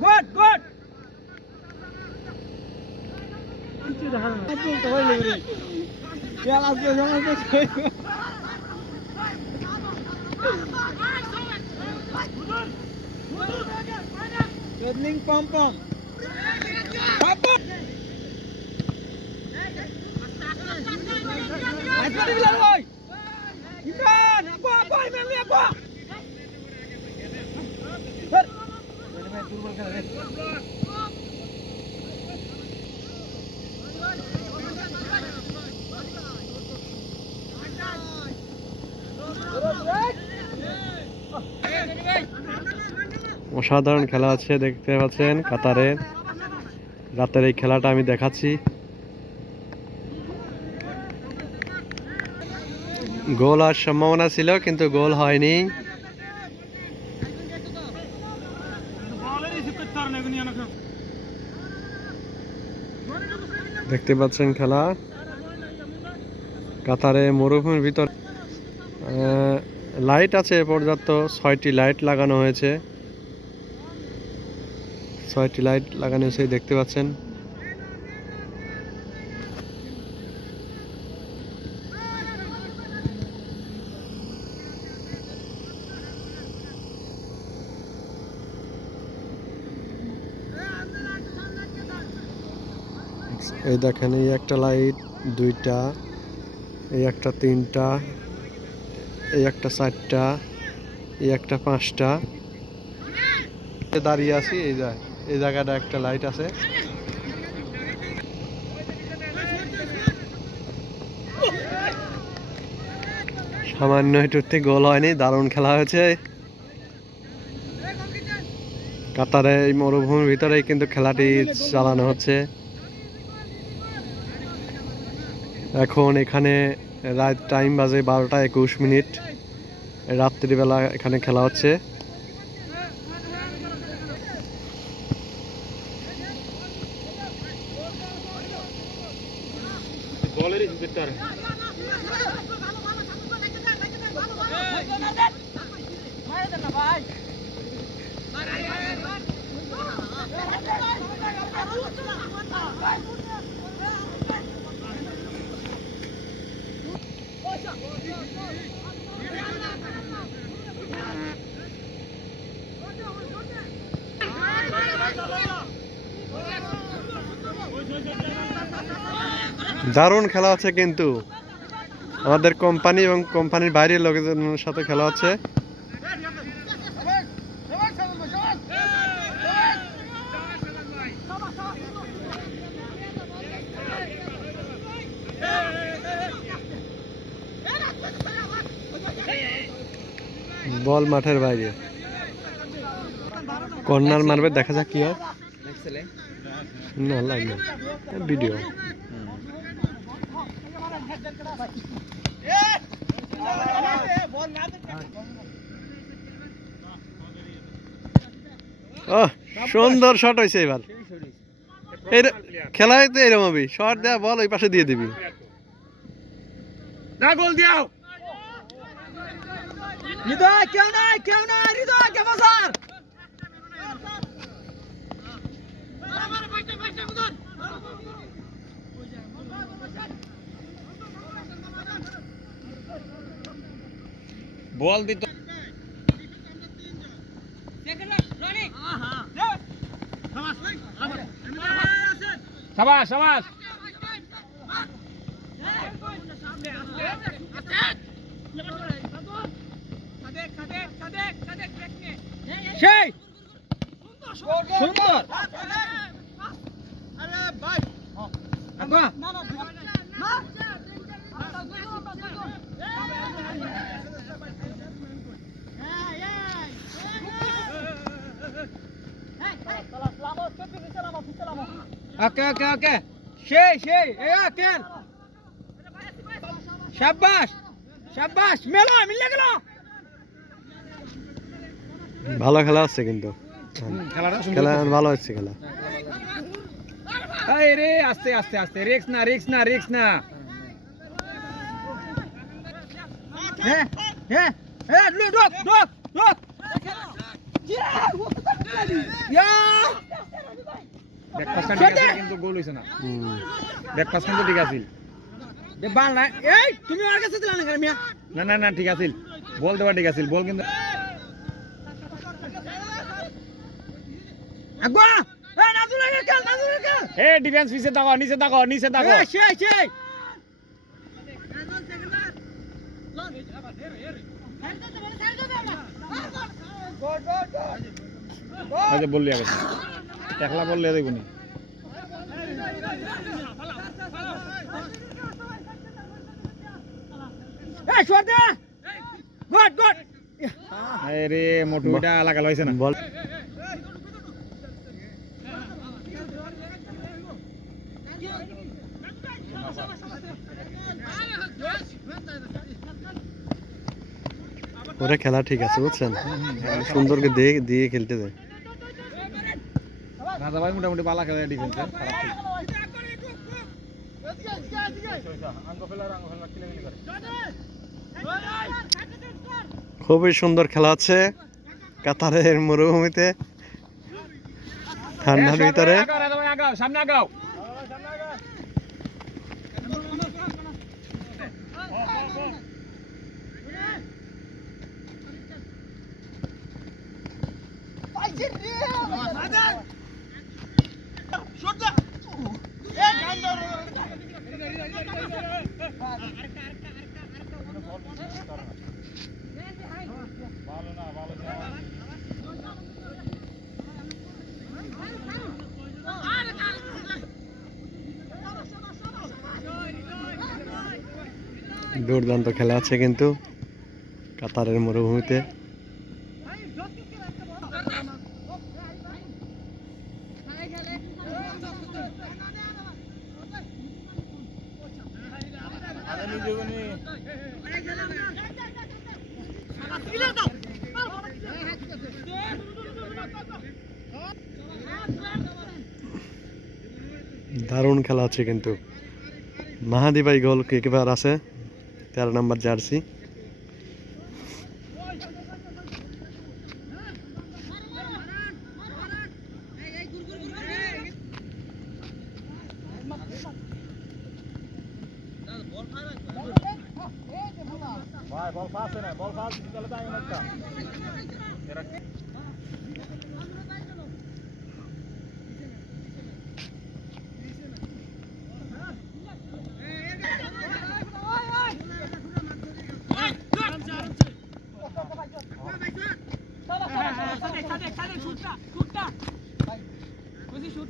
Good good pom pom. অসাধারণ খেলা আছে, দেখতে পাচ্ছেন কাতারে। রাতের এই খেলাটা আমি দেখাচ্ছি। গোল হওয়ার সম্ভাবনা ছিল, কিন্তু গোল হয়নি। দেখতে পাচ্ছেন খেলা কাতারে মরুভূমির ভিতর। লাইট আছে পর্যাপ্ত, 6টি লাইট লাগানো হয়েছে। 6টি লাইট লাগানো হয়েছে, দেখতে পাচ্ছেন। এই দেখেন, এই একটা লাইট, 2টা, এই একটা 3টা, এই একটা 4টা, এই একটা 5টা। দাঁড়িয়ে আছি, এই জায়গাটা একটা লাইট আছে। সামান্য একটু গোল হয়নি, দারুণ খেলা হয়েছে। কাতারে এই মরুভূমির ভিতরেই কিন্তু খেলাটি চালানো হচ্ছে। এখন এখানে রাত টাইম বাজে 12টা 21 মিনিট। রাত্রিবেলা এখানে খেলা হচ্ছে। দারুণ খেলা হচ্ছে, কিন্তু আমাদের কোম্পানি এবং কোম্পানির বাইরের লোকজনের সাথে খেলা হচ্ছে। বল মাঠের বাইরে, কর্নার মারবে, দেখা যাক কি হয়। না লাগবে ভিডিও। সুন্দর শট হয়েছে এবার। খেলায় তো এরকম হবে, শট দেওয়া বল ওই পাশে দিয়ে দিবি। না গোল দিও। হৃদয় কেউ নাই, হৃদয় কে বাজার। বল দিত। শাবাশ শাবাশ। সেই সুন্দর। আরে ভাই আব্বা ওকে ওকে ওকে সেই এই কেন। শাবাশ শাবাশ, মেলো মিলে গেল। ভালো খেলা হচ্ছে, কিন্তু খেলা ভালো হচ্ছে খেলা। রে আস্তে আস্তে আস্তে, রিক্স না। Hey, look. ব্যাকপাস ঠিক আছে কিন্তু গোল হইছে না ব্যাকপাস কিন্তু ঠিক আছে দে বাল না এই তুমি আর কাছে দিলা না কেন মিয়া না ঠিক আছে বল দেওয়া ঠিক আছে বল কিন্তু আগবা এই নাজুলে খেল এ ডিফেন্স নিচে দাও এই সেই আচ্ছা বললি আগে একলা বললে দেখুনি এই শট দে গুড আরে মোটুটা লাগা লইছে না বল ওরে খেলা ঠিক আছে বুঝছেন সুন্দরকে দিয়ে খেলতে দেয় রাজা ভাই মোটামুটি বালা খেলে ডিফেন্সে খারাপ খুবই সুন্দর খেলা আছে কাতারের মরুভূমিতে ঠান্ডার ভিতরে সামনে আগাও দুর্দান্ত খেলা আছে কিন্তু কাতারের মরুভূমিতে দারুণ খেলা আছে কিন্তু মাহাদি ভাই গোল কিপার আছে 13 নম্বর জার্সি ভাই বল ফাস্ট না বল ফাস্ট চলে যায় ম্যাচটা শুট